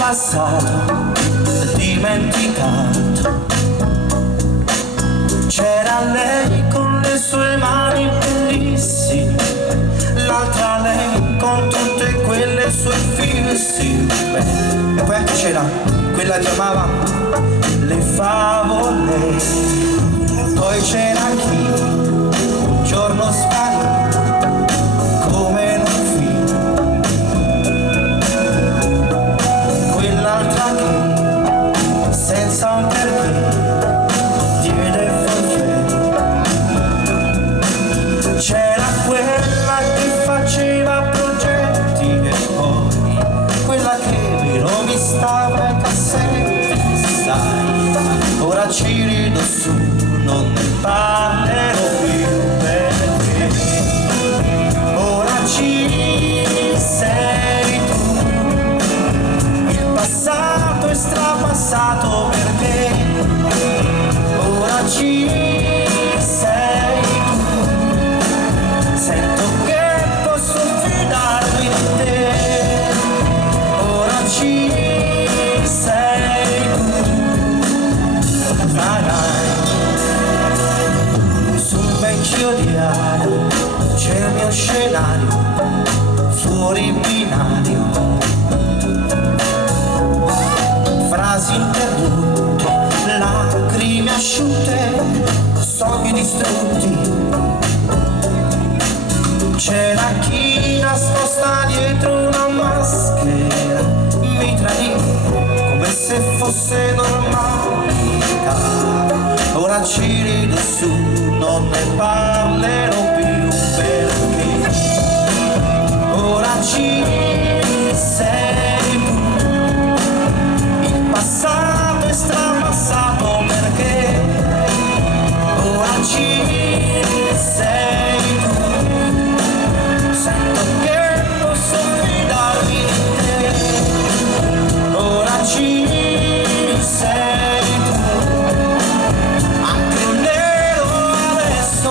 passato dimenticato. C'era lei con le sue mani bellissime, l'altra lei con tutte quelle sue fissi. E poi anche c'era quella che amava le favole. Poi c'era chi un giorno sparì come in un film, quell'altra che senza un perché diede forfait. C'era quella che faceva progetti e poi quella che mi rovistava i cassetti, sai. Ora ci rido su, non ne parlerò più perché ora ci sei tu. Il passato è strapassato perché ora ci sei tu. Sento che posso fidarmi di te. Ora ci sei tu. Sul vecchio diario c'è il mio scenario, fuori binario, frasi interrotte, lacrime asciutte, sogni distrutti. C'era chi nascosta dietro una maschera mi tradì come se fosse normalità. Ora ci rido su, non ne parlerò più perché ora ci sei tu. Il passato è strapassato perché ora ci sei tu. Sento che posso fidarmi di te. Ora ci sei tu. Anche il nero adesso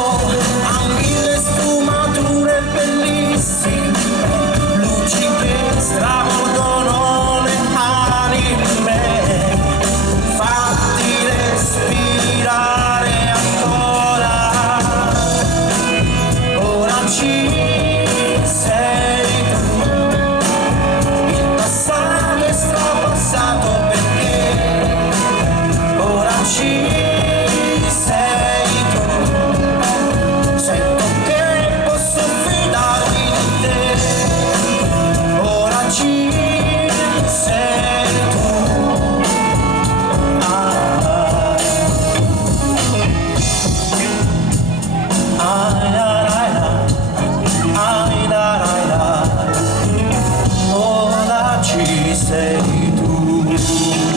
ha mille sfumature bellissime, luci che stravolgono le anime, fatti respirare ancora. Ora ci sei tu. Il passato è strapassato perché ora ci sei tu. Sento che posso fidarmi di te. Ora ci sei tu. Ah, ora ci sei tu.